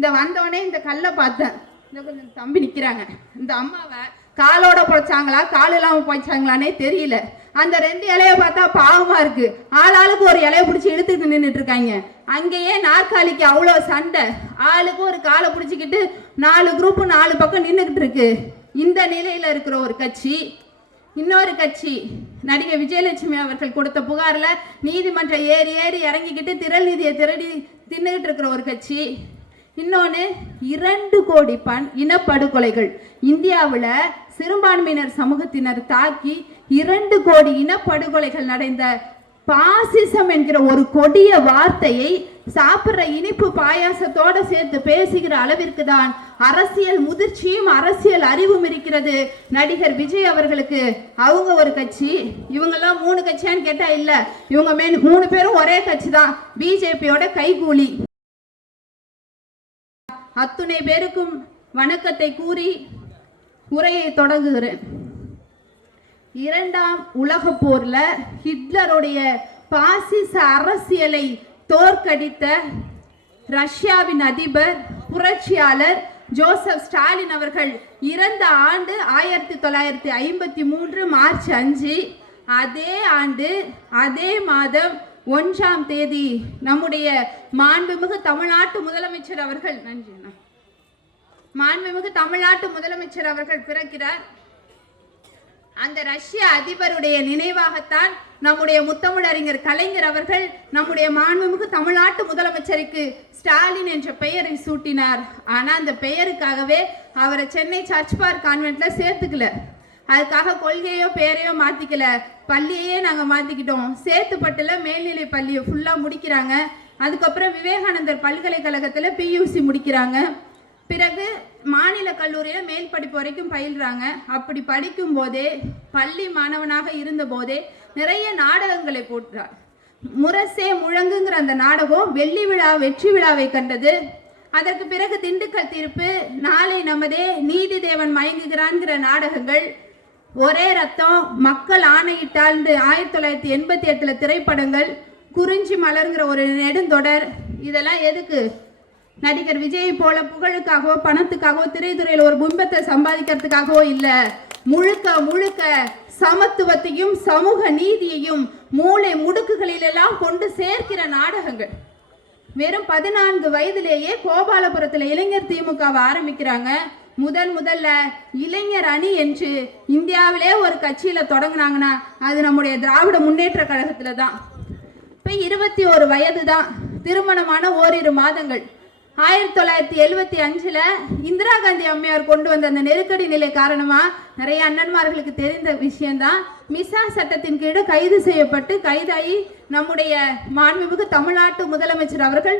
இந்த வந்தோடனே இந்த கல்லை பார்த்தேன். இந்த கொஞ்சம் தம்பி நிற்கிறாங்க. இந்த அம்மாவை காலோட பொழைச்சாங்களா கால் இல்லாமல் பொழைச்சாங்களானே தெரியல. அந்த 2 இலைய பார்த்தா பாவமா இருக்கு. ஆளுக்கு ஒரு இலைய பிடிச்சி இழுத்துட்டு நின்றுட்டு இருக்காங்க. அங்கேயே நாற்காலிக்கு அவ்வளோ சண்டை. ஆளுக்கு ஒரு காலை பிடிச்சிக்கிட்டு 4 குரூப்பு 4 பக்கம் நின்றுக்கிட்டு இருக்கு. இந்த நிலையில இருக்கிற ஒரு கட்சி, இன்னொரு கட்சி நடிகை விஜயலட்சுமி அவர்கள் கொடுத்த புகார்ல நீதிமன்றம் ஏறி இறங்கிக்கிட்டு திரள் நிதியை திரடி தின்னுகிட்டு இருக்கிற ஒரு கட்சி. இன்னொன்று 2 கோடி இனப்படுகொலைகள் இந்தியாவில் சிறுபான்மையினர் சமூகத்தினர் தாக்கி 2 கோடி இனப்படுகொலைகள் நடந்த பாசிசம் என்கிற ஒரு கொடிய வார்த்தையை சாப்பிட்ற இனிப்பு பாயாசத்தோட சேர்த்து பேசுகிற அளவிற்கு தான் அரசியல் முதிர்ச்சியும் அரசியல் அறிவும் இருக்கிறது நடிகர் விஜய் அவர்களுக்கு. அவங்க ஒரு கட்சி, இவங்கெல்லாம் 3 கட்சியான்னு கேட்டா இல்ல, இவங்க 3 பேரும் ஒரே கட்சி தான், பிஜேபியோட கைகூலி. அத்துணை பேருக்கும் வணக்கத்தை கூறி உரையை தொடங்குகிறேன். 2ஆம் உலக போர்ல ஹிட்லருடைய பாசிச அரசியலை தோற்கடித்த ரஷ்யாவின் அதிபர் புரட்சியாளர் ஜோசப் ஸ்டாலின் அவர்கள் இறந்த ஆண்டு 1953 மார்ச் 5. அதே ஆண்டு அதே மாதம் 1ஆம் தேதி நம்முடைய மாண்புமிகு தமிழ்நாட்டு முதலமைச்சர் அவர்கள் பிறக்கிறார். அந்த ரஷ்ய அதிபருடைய நினைவாகத்தான் நம்முடைய முத்தமிழறிஞர் கலைஞர் அவர்கள் நம்முடைய மாண்புமிகு தமிழ்நாட்டு முதலமைச்சருக்கு ஸ்டாலின் என்ற பெயரை சூட்டினார். ஆனா அந்த பெயருக்காகவே அவரை சென்னை சர்ச் பார்க் கான்வென்ட்ல சேர்த்துக்கல. அதுக்காக கொள்கையோ பேரையோ மாத்திக்கல, பள்ளியே நாங்க மாத்திக்கிட்டோம். சேத்துப்பட்டுல மேல்நிலை பள்ளியை ஃபுல்லா முடிக்கிறாங்க. அதுக்கப்புறம் விவேகானந்தர் பல்கலைக்கழகத்துல PUC முடிக்கிறாங்க. பிறகு மாநில கல்லூரியில மேல் படிப்பு வரைக்கும் பயில்றாங்க. அப்படி படிக்கும் போதே பள்ளி மாணவனாக இருந்த போதே நிறைய நாடகங்களை போட்டார். முரசே முழங்குங்கிற அந்த நாடகம் வெற்றி விழாவை கண்டது. அதற்கு பிறகு திண்டுக்கல் தீர்ப்பு, நாளை நமதே, நீதி தேவன் மயங்குகிறான்ங்கிற நாடகங்கள், ஒரே ரத்தம், மக்கள் ஆணையிட்டால் 1988 திரைப்படங்கள், குறிஞ்சி மலர்ங்கிற ஒரு நெடுந்தொடர். இதெல்லாம் எதுக்கு? நடிகர் விஜய் போல புகழுக்காகவோ பணத்துக்காகவோ திரைத்துறையில் ஒரு பிம்பத்தை சம்பாதிக்கிறதுக்காகவோ இல்லை. முழுக்க சமத்துவத்தையும் சமூக நீதியையும் மூளை முடுக்குகளிலெல்லாம் கொண்டு சேர்க்கிற நாடகங்கள். வெறும் 14 வயதிலேயே கோபாலபுரத்தில் இளைஞர் திமுகவை ஆரம்பிக்கிறாங்க. முதல்ல இளைஞர் அணி என்று இந்தியாவிலே ஒரு கட்சியில தொடங்கினாங்கன்னா அது நம்முடைய திராவிட முன்னேற்ற கழகத்துல தான். இப்ப 21 வயது தான், திருமணமான ஓரிரு மாதங்கள். 1975 இந்திரா காந்தி அம்மையார் கொண்டு வந்த அந்த நெருக்கடி நிலை காரணமா நிறைய அண்ணன்மார்களுக்கு தெரிந்த விஷயம்தான், மிசா சட்டத்தின் கீழ் கைது செய்யப்பட்டு கைதாகி நம்முடைய மாண்புமிகு தமிழ்நாட்டு முதலமைச்சர் அவர்கள்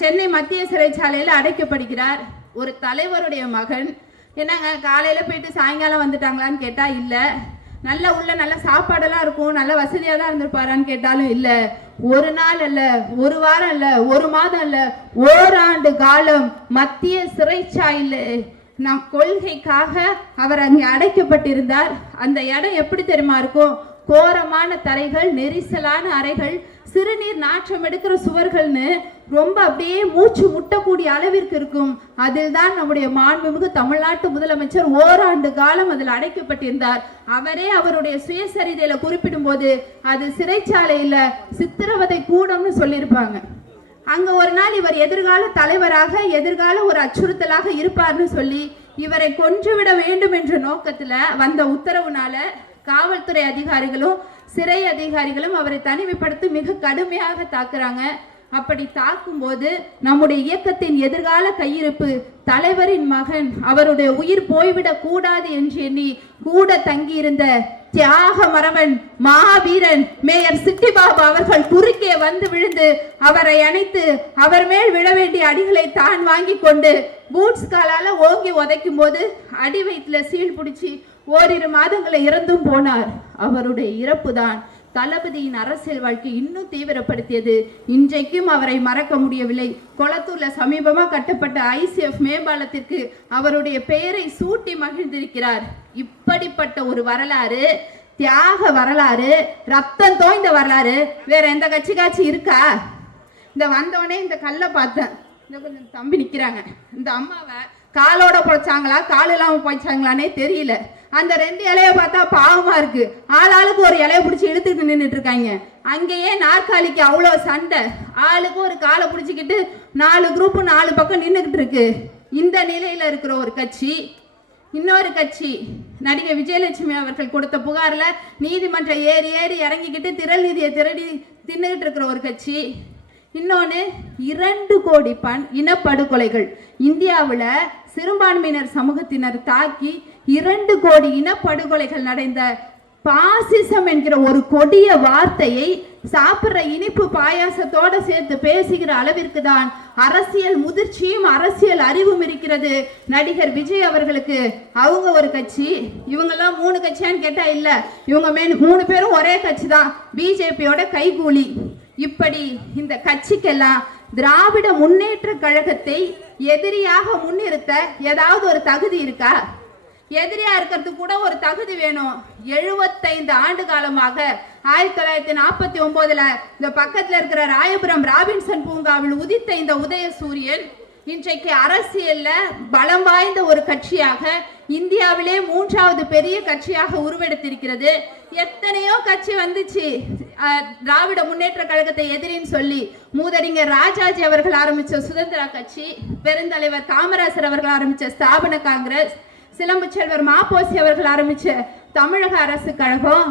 சென்னை மத்திய சிறைச்சாலையில் அடைக்கப்படுகிறார். ஒரு தலைவருடைய மகன் என்னங்க காலையில போயிட்டு சாயங்காலம் வந்துட்டாங்களான்னு கேட்டா இல்ல, நல்ல சாப்பாடெல்லாம் இருக்கும், நல்ல வசதியாக தான் இருந்திருப்பாரான்னு கேட்டாலும் இல்ல. ஒரு நாள் அல்ல, ஒரு வாரம் அல்ல, ஒரு மாதம் அல்ல, ஓராண்டு காலம் மத்திய சிறைச்சாலையில் நம் கொள்கைக்காக அவர் அங்கே அடைக்கப்பட்டிருந்தார். அந்த இடம் எப்படி தெரியுமா இருக்கும்? கோரமான தரைகள், நெரிசலான அறைகள், சிறுநீர் நாற்றம் எடுக்கிற சுவர்கள்னு ரொம்ப அப்படியே மூச்சு முட்டக்கூடிய அளவிற்கு இருக்கும். அதில் தான் நம்முடைய மாண்புமிகு தமிழ்நாட்டு முதலமைச்சர் ஓராண்டு காலம் அதில் அடைக்கப்பட்டிருந்தார். அவரே அவருடைய சுயசரிதையில குறிப்பிடும் போது அது சிறைச்சாலையில சித்திரவதை கூடம்னு சொல்லியிருப்பாங்க. அங்க ஒரு நாள் இவர் எதிர்கால தலைவராக, எதிர்கால ஒரு அச்சுறுத்தலாக இருப்பார்னு சொல்லி இவரை கொன்றுவிட வேண்டும் என்ற நோக்கத்துல வந்த உத்தரவுனால காவல்துறை அதிகாரிகளும் சிறை அதிகாரிகளும் அவரை தனிமைப்படுத்தி மிக கடுமையாக தாக்குறாங்க. அப்படி தாக்கும் போது நம்முடைய இயக்கத்தின் எதிர்கால கையிருப்பு தலைவரின் மகன், அவருடைய உயிர் போய்விடக் கூடாது என்று எண்ணி கூட தங்கியிருந்த தியாக மரவன் மாவீரன் மேயர் சிட்டிபாபு அவர்கள் குறுக்கே வந்து விழுந்து அவரை அணைத்து அவர் மேல் விழ வேண்டிய அடிகளை தான் வாங்கி கொண்டு பூட்ஸ் காலால ஓங்கி உதைக்கும் போது அடி வயிற்றுல சீல் பிடிச்சி ஓரிரு மாதங்களை இறந்தும் போனார். அவருடைய இறப்பு தான் தளபதியின் அரசியல் வாழ்க்கை இன்னும் தீவிரப்படுத்தியது. இன்றைக்கும் அவரை மறக்க முடியவில்லை. கொளத்தூர்ல சமீபமா கட்டப்பட்ட ICF மேம்பாலத்திற்கு அவருடைய பெயரை சூட்டி மகிழ்ந்திருக்கிறார். இப்படிப்பட்ட ஒரு வரலாறு, தியாக வரலாறு, ரத்தம் தோய்ந்த வரலாறு வேற எந்த கட்சி இருக்கா? இந்த வந்தோடனே இந்த கல்லை பார்த்தேன். இந்த கொஞ்சம் தம்பி நிற்கிறாங்க. இந்த அம்மாவை காலோட பொழைச்சாங்களா கால் இல்லாமல் பொழைச்சாங்களானே தெரியல. அந்த 2 இலைய பார்த்தா பாவமா இருக்கு. ஆளாளுக்கு ஒரு இலைய பிடிச்சி இழுத்துட்டு நின்றுட்டு இருக்காங்க. அங்கேயே நாற்காலிக்கு அவ்வளோ சண்டை. ஆளுக்கு ஒரு காலை பிடிச்சிக்கிட்டு 4 குரூப்பு 4 பக்கம் நின்றுக்கிட்டு இருக்கு. இந்த நிலையில இருக்கிற ஒரு கட்சி, இன்னொரு கட்சி நடிகை விஜயலட்சுமி அவர்கள் கொடுத்த புகார்ல நீதிமன்றம் ஏறி இறங்கிக்கிட்டு திரள் நிதியை திரடி தின்னுகிட்டு இருக்கிற ஒரு கட்சி. இன்னொன்று 2 கோடி இனப்படுகொலைகள் இந்தியாவில் சிறுபான்மையினர் சமூகத்தினர் தாக்கி 2 கோடி இனப்படுகொலைகள் நடந்த பாசிசம் என்கிற ஒரு கொடிய வார்த்தையை சாப்பிட்ற இனிப்பு பாயாசத்தோட சேர்த்து பேசுகிற அளவிற்கு தான் அரசியல் முதிர்ச்சியும் அரசியல் அறிவும் இருக்கிறது நடிகர் விஜய் அவர்களுக்கு. அவங்க ஒரு கட்சி, இவங்கெல்லாம் 3 கட்சியான்னு கேட்டா இல்ல, இவங்க 3 பேரும் ஒரே கட்சி தான், பிஜேபியோட கைகூலி. இப்படி இந்த கட்சிக்கெல்லாம் திராவிட முன்னேற்ற கழகத்தை எதிரியாக முன்னிறுத்த ஏதாவது ஒரு தகுதி இருக்கா? எதிரியா இருக்கிறதுக்கு கூட ஒரு தகுதி வேணும். 75 ஆண்டு காலமாக 1949 இந்த பக்கத்துல இருக்கிற ராயபுரம் ராபின்சன் பூங்காவில் உதித்த இந்த உதய சூரியன் இன்றைக்கு அரசியல்ல பலம் வாய்ந்த ஒரு கட்சியாக இந்தியாவிலே 3வது பெரிய கட்சியாக உருவெடுத்திருக்கிறது. எத்தனையோ கட்சி வந்துச்சு திராவிட முன்னேற்ற கழகத்தை எதிரின்னு சொல்லி. மூதறிஞர் ராஜாஜி அவர்கள் ஆரம்பிச்ச சுதந்திரா கட்சி, பெருந்தலைவர் காமராசர் அவர்கள் ஆரம்பிச்ச ஸ்தாபன காங்கிரஸ், சிலம்பு செல்வர் மாப்போசி அவர்கள் ஆரம்பிச்ச தமிழக அரசு கழகம்,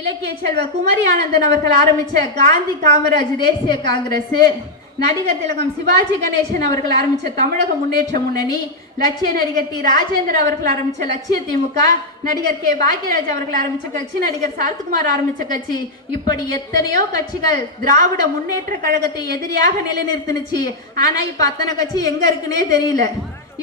இலக்கிய செல்வர் குமரி ஆனந்தன் அவர்கள் ஆரம்பிச்ச காந்தி காமராஜ் தேசிய காங்கிரஸ், நடிகர் திலகம் சிவாஜி கணேசன் அவர்கள் ஆரம்பிச்ச தமிழக முன்னேற்ற முன்னணி, லட்சிய நடிகர் டி ராஜேந்திர அவர்கள் ஆரம்பிச்ச லட்சிய திமுக, நடிகர் கே பாக்யராஜ் அவர்கள் ஆரம்பிச்ச கட்சி, நடிகர் சரத்குமார் ஆரம்பிச்ச கட்சி. இப்படி எத்தனையோ கட்சிகள் திராவிட முன்னேற்ற கழகத்தை எதிரியாக நிலைநிறுத்தினுச்சு. ஆனா இப்ப அத்தனை கட்சி எங்க இருக்குன்னே தெரியல.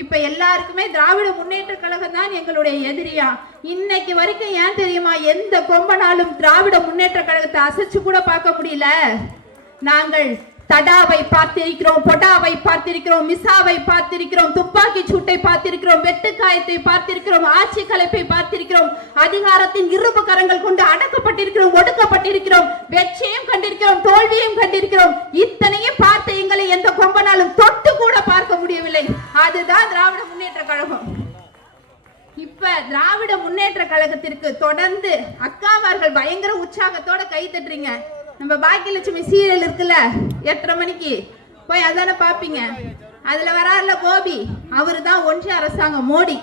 இப்ப எல்லாருக்குமே திராவிட முன்னேற்ற கழகம் தான் எங்களுடைய எதிரியா. இன்னைக்கு வரைக்கும் ஏன் தெரியுமா எந்த கொம்பனாலும் திராவிட முன்னேற்ற கழகத்தை அசைச்சு கூட பார்க்க முடியல. நாங்கள் தடாவை பார்த்திருக்கிறோம், பொடாவை பார்த்திருக்கிறோம், மிசாவை பார்த்திருக்கிறோம், துப்பாக்கி சூட்டை பார்த்திருக்கிறோம், வெட்டுக்காயத்தை பார்த்திருக்கிறோம், ஆட்சி கலைப்பை பார்த்திருக்கிறோம், அதிகாரத்தின் இரும்பு கரங்கள் கொண்டு அடக்கப்பட்டிருக்கிறோம், ஒடுக்கப்பட்டிருக்கிறோம், வெற்றியும் கண்டிருக்கிறோம், தோல்வியும் கண்டிருக்கிறோம். இத்தனையும் பார்த்த எங்களை எந்த கொம்பனாலும் தொட்டு கூட பார்க்க முடியவில்லை. அதுதான் திராவிட முன்னேற்ற கழகம். இப்ப திராவிட முன்னேற்ற கழகத்திற்கு தொடர்ந்து அக்காமார்கள் பயங்கர உற்சாகத்தோட கை தட்டுறீங்க. நம்ம பாக்கியலட்சுமி சீரியல் இருக்குல்ல 8:30 மணிக்கு போய் அதான பாப்பீங்க. அதுல வராருல கோபி, அவரு தான் ஒன்றிய அரசாங்கம் மோடி.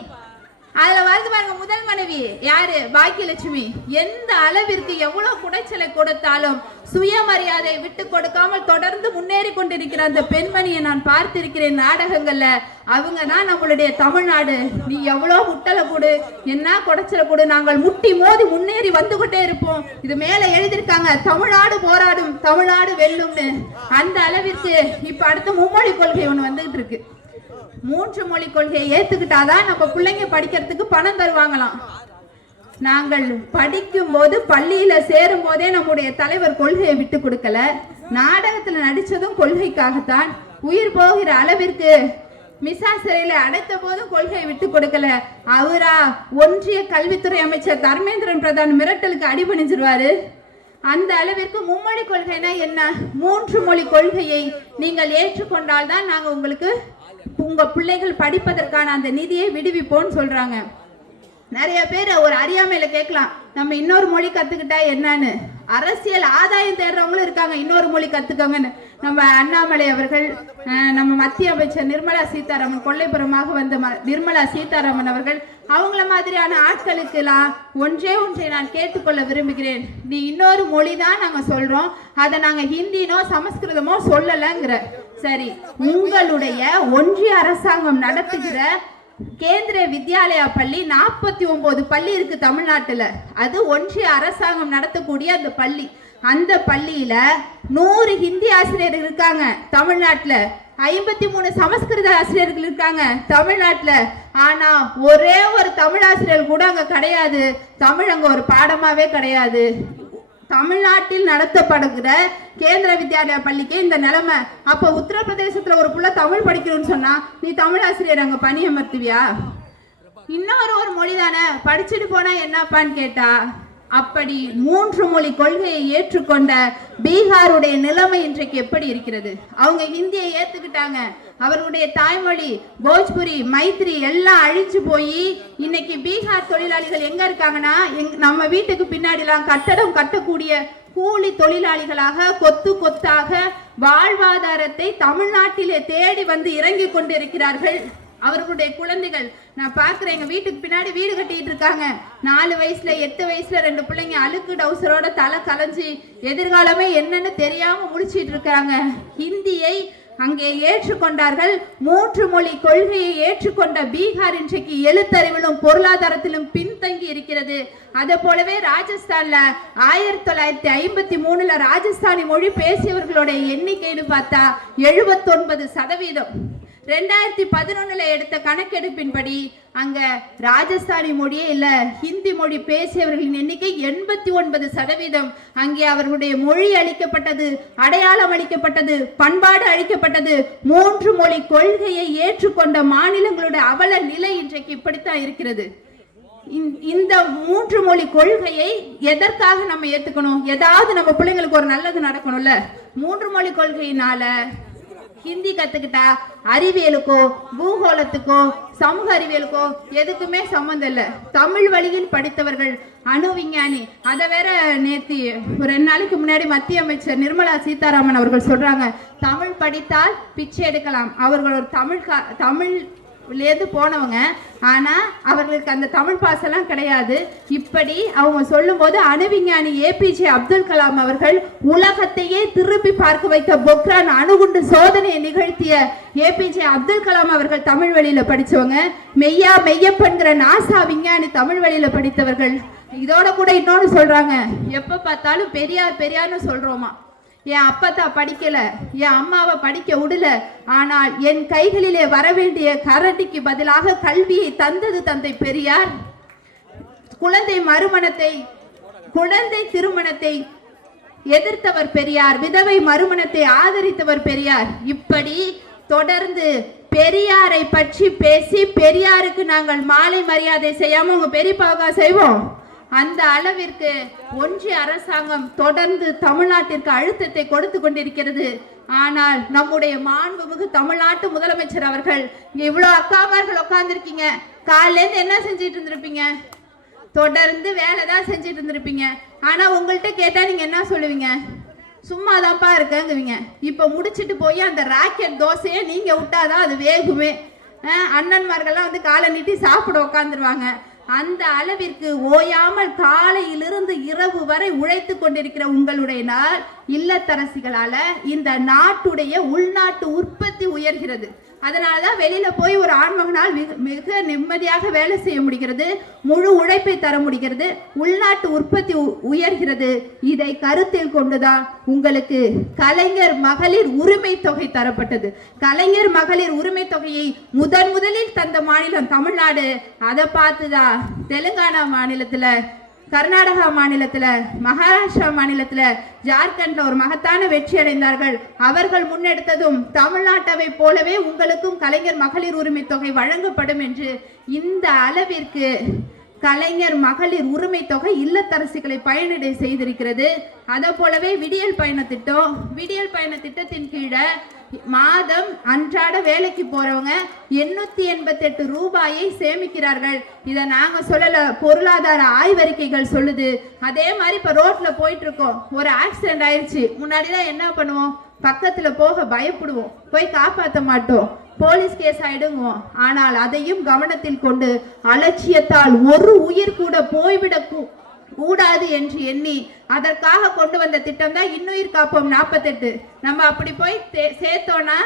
அதுல வருது பாருங்க முதல் மனைவி யாரு பாக்கியலட்சுமி. எந்த அளவிற்கு எவ்வளவு குடைச்சலை கொடுத்தாலும் சுயமரியாதை விட்டு கொடுக்காமல் தொடர்ந்து முன்னேறி கொண்டிருக்கிற அந்த பெண்மணியை நான் பார்த்திருக்கிறேன் நாடகங்கள்ல. அவங்க தான் நம்மளுடைய தமிழ்நாடு. நீ எவ்வளவு முட்டலை கொடு, என்ன குடைச்சலை கொடு, நாங்கள் முட்டி மோதி முன்னேறி வந்து கொண்டே இருப்போம். இது மேல எழுதியிருக்காங்க தமிழ்நாடு போராடும், தமிழ்நாடு வெல்லும்னு. அந்த அளவிற்கு இப்ப அடுத்த மும்மொழி கொள்கை ஒண்ணு வந்துகிட்டு இருக்கு. 3 மொழி கொள்கையை ஏத்துக்கிட்டாதான் நம்ம பிள்ளைங்க படிக்கிறதுக்கு பணம் தருவாங்களாம். நாங்கள் படிக்கும் போது பள்ளியில சேரும் போதே நம்முடைய தலைவர் கொள்கையை விட்டு கொடுக்கல. நாடகத்துல நடிச்சதும் கொள்கைக்காகத்தான். உயிர் போகிற அளவிற்கு மிசா சிறையில அடைத்த போதும் கொள்கையை விட்டு கொடுக்கல. அவரா ஒன்றிய கல்வித்துறை அமைச்சர் தர்மேந்திரன் பிரதான் மிரட்டலுக்கு அடிபணிஞ்சிருவாரு. அந்த அளவிற்கு மும்மொழி கொள்கைனா என்ன? 3 மொழி கொள்கையை நீங்கள் ஏற்றுக்கொண்டால் தான் நாங்க உங்களுக்கு உங்க பிள்ளைகள் படிப்பதற்கான அந்த நிதியை விடுவிப்போம்னு சொல்றாங்க. நிறைய பேர் ஒரு அறியாமையில கேட்கலாம், நம்ம இன்னொரு மொழி கத்துக்கிட்டா என்னன்னு. அரசியல் ஆதாயம் தேடுறவங்களும் இருக்காங்க, இன்னொரு மொழி கத்துக்கோங்கன்னு. நம்ம அண்ணாமலை அவர்கள், நம்ம மத்திய அமைச்சர் நிர்மலா சீதாராமன், கொல்லைப்புறமாக வந்த நிர்மலா சீதாராமன் அவர்கள், அவங்கள மாதிரியான ஆட்களுக்கு எல்லாம் ஒன்றை நான் கேட்டுக்கொள்ள விரும்புகிறேன். நீ இன்னொரு மொழி தான் நாங்க சொல்றோம், அதை நாங்க ஹிந்தினோ சமஸ்கிருதமோ சொல்லலங்கிற. சரி, உங்களுடைய ஒன்றிய அரசாங்கம் நடத்துகிற கேந்திரிய வித்யாலயா பள்ளி 49 பள்ளி இருக்கு தமிழ்நாட்டுல. அது ஒன்றிய அரசாங்கம் நடத்தக்கூடிய அந்த பள்ளி. அந்த பள்ளியில 100 ஹிந்தி ஆசிரியர்கள் இருக்காங்க தமிழ்நாட்டுல, 53 சமஸ்கிருத ஆசிரியர்கள் இருக்காங்க தமிழ்நாட்டுல. ஆனா ஒரே ஒரு தமிழ் ஆசிரியர் கூட அங்க கிடையாது. தமிழ் அங்க ஒரு பாடமாவே கிடையாது. தமிழ்நாட்டில் நடத்தப்படுகிற கேந்திர வித்யாலயா பள்ளிக்கே இந்த நிலைமை. அப்ப உத்தரப்பிரதேசத்துல ஒரு புள்ள தமிழ் படிக்கணும்னு சொன்னா நீ தமிழ் ஆசிரியர் அங்க பணியமர்த்துவியா? இன்னொரு மொழி தானே படிச்சுட்டு போனா என்னப்பான்னு கேட்டா அப்படி 3 மொழி கொள்கையை ஏற்றுக்கொண்ட பீகாருடைய நிலைமை இன்றைக்கு எப்படி இருக்கிறது? அவங்க ஹிந்தியை ஏத்துக்கிட்டாங்க, அவர்களுடைய தாய்மொழி போஜ்புரி மைத்ரி எல்லாம் அழிஞ்சு போய் இன்னைக்கு பீகார் தொழிலாளிகள் எங்க இருக்காங்கன்னா, நம்ம வீட்டுக்கு பின்னாடிலாம் கட்டடம் கட்டக்கூடிய கூலி தொழிலாளிகளாக கொத்து கொத்தாக வாழ்வாதாரத்தை தமிழ்நாட்டிலே தேடி வந்து இறங்கி கொண்டிருக்கிறார்கள். அவர்களுடைய குழந்தைகள் நான் பாக்குறேன், எங்க வீட்டுக்கு பின்னாடி வீடு கட்டிட்டு இருக்காங்க. 4 வயசுல 8 வயசுல 2 பிள்ளைங்க அழுக்கு டவுசரோட தலை கலைஞ்சி எதிர்காலமே என்னன்னு தெரியாம முடிச்சிட்டு இருக்காங்க. ஹிந்தியை அங்கே ஏற்றுக்கொண்டார்கள். 3 மொழி கொள்கையை ஏற்றுக்கொண்ட பீகார் இன்றைக்கு எழுத்தறிவிலும் பொருளாதாரத்திலும் பின்தங்கி இருக்கிறது. அதே போலவே ராஜஸ்தான்ல 1953 ராஜஸ்தானி மொழி பேசியவர்களுடைய எண்ணிக்கைன்னு பார்த்தா 79%. 2011 எடுத்த கணக்கெடுப்பின்படி அங்க ராஜஸ்தானி மொழியே இல்ல, ஹிந்தி மொழி பேசியவர்களின் எண்ணிக்கை 89%. அங்கே அவர்களுடைய மொழி அளிக்கப்பட்டது, அடையாளம் அளிக்கப்பட்டது, பண்பாடு அளிக்கப்பட்டது. 3 மொழி கொள்கையை ஏற்றுக்கொண்ட மாநிலங்களுடைய அவல நிலை இன்றைக்கு இப்படித்தான் இருக்கிறது. இந்த 3 மொழி கொள்கையை எதற்காக நம்ம ஏத்துக்கணும்? ஏதாவது நம்ம பிள்ளைங்களுக்கு ஒரு நல்லது நடக்கணும்ல. 3 மொழி கொள்கையினால ஹிந்தி கத்துக்கிட்டா அறிவியலுக்கோ பூகோளத்துக்கோ சமூக அறிவியலுக்கோ எதுக்குமே சம்மந்தம் இல்லை. தமிழ் வழியில் படித்தவர்கள் அணு விஞ்ஞானி. அதை வேற நேத்தி ஒரு 2 நாளைக்கு முன்னாடி மத்திய அமைச்சர் நிர்மலா சீதாராமன் அவர்கள் சொல்றாங்க, தமிழ் படித்தால் பிச்சை எடுக்கலாம். அவர்கள் ஒரு தமிழ்லேருந்து போனவங்க, ஆனா அவர்களுக்கு அந்த தமிழ் பாசெல்லாம் கிடையாது. இப்படி அவங்க சொல்லும் போது அணு விஞ்ஞானி APJ அப்துல் கலாம் அவர்கள் உலகத்தையே திருப்பி பார்க்க வைத்த பொக்ரான் அணுகுண்டு சோதனையை நிகழ்த்திய APJ அப்துல் கலாம் அவர்கள் தமிழ் வழியில படிச்சவங்க. மெய்யப்பன்கிற நாசா விஞ்ஞானி தமிழ் வழியில படித்தவர்கள். இதோட கூட இன்னொன்னு சொல்றாங்க, எப்ப பார்த்தாலும் பெரியார் பெரியார்னு சொல்றோமா. என் அப்பத்தா படிக்கல, என் அம்மாவை படிக்க விடல, ஆனால் என் கைகளிலே வரவேண்டிய கரண்டிக்கு பதிலாக கல்வியை தந்தது தந்தை பெரியார். குழந்தை திருமணத்தை எதிர்த்தவர் பெரியார், விதவை மறுமணத்தை ஆதரித்தவர் பெரியார். இப்படி தொடர்ந்து பெரியாரை பற்றி பேசி பெரியாருக்கு நாங்கள் மாலை மரியாதை செய்யாம உங்க பெரியப்பாவுக்கா செய்வோம்? அந்த அளவிற்கு ஒன்றிய அரசாங்கம் தொடர்ந்து தமிழ்நாட்டிற்கு அழுத்தத்தை கொடுத்து கொண்டிருக்கிறது. ஆனால் நம்முடைய மாண்புமிகு தமிழ்நாட்டு முதலமைச்சர் அவர்கள், இவ்வளவு அக்காமார்கள் உட்கார்ந்துருக்கீங்க, காலையிலேருந்து என்ன செஞ்சிட்டு இருந்திருப்பீங்க? தொடர்ந்து வேலை தான் செஞ்சிட்டு இருந்திருப்பீங்க. ஆனா உங்கள்கிட்ட கேட்டா நீங்க என்ன சொல்லுவீங்க? சும்மாதான்ப்பா இருக்கங்குவீங்க. இப்ப முடிச்சிட்டு போய் அந்த ராக்கெட் தோசையை நீங்க விட்டாதான் அது வேகுமே. அண்ணன்மார்கள்லாம் வந்து காலை நீட்டி சாப்பிட உட்காந்துருவாங்க. அந்த அளவிற்கு ஓயாமல் காலையிலிருந்து இரவு வரை உழைத்து கொண்டிருக்கிற உங்களுடைய இல்லத்தரசிகளால இந்த நாட்டுடைய உள்நாட்டு உற்பத்தி உயர்கிறது. அதனாலதான் வெளியில போய் ஒரு ஆண்மகனால் மிக நிம்மதியாக வேலை செய்ய முடிகிறது, முழு உழைப்பை தர முடிகிறது, உள்நாட்டு உற்பத்தி உயர்கிறது. இதை கருத்தில் கொண்டுதான் உங்களுக்கு கலைஞர் மகளிர் உரிமை தொகை தரப்பட்டது. கலைஞர் மகளிர் உரிமை தொகையை முதலில் தந்த மாநிலம் தமிழ்நாடு. அதை பார்த்துதான் தெலுங்கானா மாநிலத்துல, கர்நாடகா மாநிலத்துல, மகாராஷ்டிரா மாநிலத்துல, ஜார்க்கண்ட்ல ஒரு மகத்தான வெற்றி அடைந்தார்கள். அவர்கள் முன்னெடுத்ததும் தமிழ்நாட்டை போலவே உங்களுக்கும் கலைஞர் மகளிர் உரிமை தொகை வழங்கப்படும் என்று இந்த அளவிற்கு கலைஞர் மகளிர் உரிமை தொகை இல்லத்தரசிகளை பயனடை செய்திருக்கிறது. அதை போலவே விடியல் பயண திட்டத்தின் கீழே மாதம் அன்றாட வேலைக்கு போறவங்க 888 ரூபாயை சேமிக்கிறார்கள். இதை நாங்க சொல்லல, பொருளாதார ஆய்வறிக்கைகள் சொல்லுது. அதே மாதிரி இப்ப ரோட்ல போயிட்டு இருக்கோம், ஒரு ஆக்சிடென்ட் ஆயிடுச்சு. முன்னாடிலாம் என்ன பண்ணுவோம்? பக்கத்துல போக பயப்படுவோம், போய் காப்பாற்ற மாட்டோம், போலீஸ் கேஸ் ஆயிடுவோம். ஆனால் அதையும் கவனத்தில் கொண்டு அலட்சியத்தால் ஒரு உயிர் கூட போய்விட கூடாது என்று எண்ணி அதற்காக கொண்டு வந்த திட்டம் தான் இன்னுயிர் காப்போம் 48. நம்ம அப்படி போய் சேர்த்தோம்னா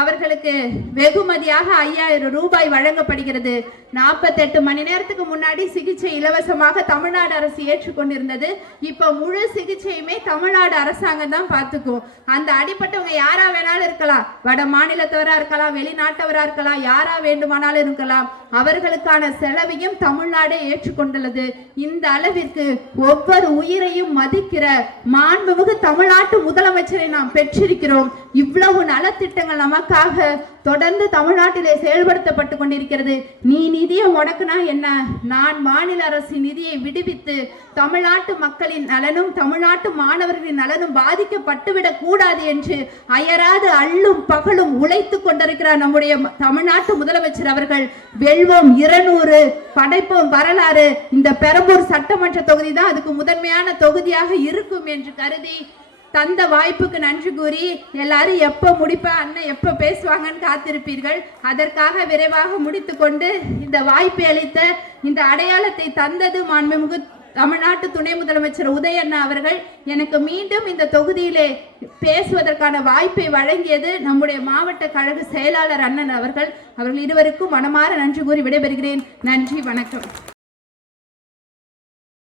அவர்களுக்கு வெகுமதியாக 5000 ரூபாய் வழங்கப்படுகிறது. 48 மணி நேரத்துக்கு முன்னாடி சிகிச்சை இலவசமாக தமிழ்நாடு அரசு ஏற்றுக்கொண்டிருந்தது. இப்ப முழு சிகிச்சையுமே தமிழ்நாடு அரசாங்கம் தான் பார்த்துக்கும். அந்த அடிப்பட்டவங்க யாரா வேணாலும் இருக்கலாம், வட மாநிலத்தவரா இருக்கலாம், வெளிநாட்டவரா இருக்கலாம், யாரா வேண்டுமானாலும் இருக்கலாம். அவர்களுக்கான செலவையும் தமிழ்நாடு ஏற்றுக்கொண்டுள்ளது. இந்த அளவிற்கு ஒவ்வொரு உயிரையும் மதிக்கிற மாண்புமிகு தமிழ்நாட்டு முதலமைச்சரை நாம் பெற்றிருக்கிறோம். இவ்வளவு நலத்திட்டங்கள் திட்டங்கள் நமக்காக தொடர்ந்து தமிழ்நாட்டிலே செயல்படுத்தப்பட்டு கொண்டிருக்கிறது. நீ நிதியை முடக்குனா என்ன, நான் மாநில அரசின் நிதியை விடுவித்து தமிழ்நாட்டு மக்களின் நலனும் தமிழ்நாட்டு மாணவர்களின் நலனும் பாதிக்கப்பட்டுவிடக் கூடாது என்று அயராது அள்ளும் பகலும் உழைத்து கொண்டிருக்கிறார் நம்முடைய தமிழ்நாட்டு முதலமைச்சர் அவர்கள். வெல்வோம் 200, படைப்போம் வரலாறு. இந்த பெரம்பூர் சட்டமன்ற தொகுதி தான் அதுக்கு முதன்மையான தொகுதியாக இருக்கும் என்று கருதி தந்த வாய்ப்புக்கு நன்றி கூறி எல்லாரும் எப்போ முடிப்ப அண்ணன் எப்போ பேசுவாங்கன்னு காத்திருப்பீர்கள். அதற்காக விரைவாக முடித்துக்கொண்டு இந்த வாய்ப்பை அளித்த, இந்த அடையாளத்தை தந்தது மாண்புமிகு தமிழ்நாட்டு துணை முதலமைச்சர் உதயண்ணா அவர்கள். எனக்கு மீண்டும் இந்த தொகுதியிலே பேசுவதற்கான வாய்ப்பை வழங்கியது நம்முடைய மாவட்ட கழக செயலாளர் அண்ணன் அவர்கள். அவர்கள் இருவருக்கும் மனமாற நன்றி கூறி விடைபெறுகிறேன். நன்றி, வணக்கம்.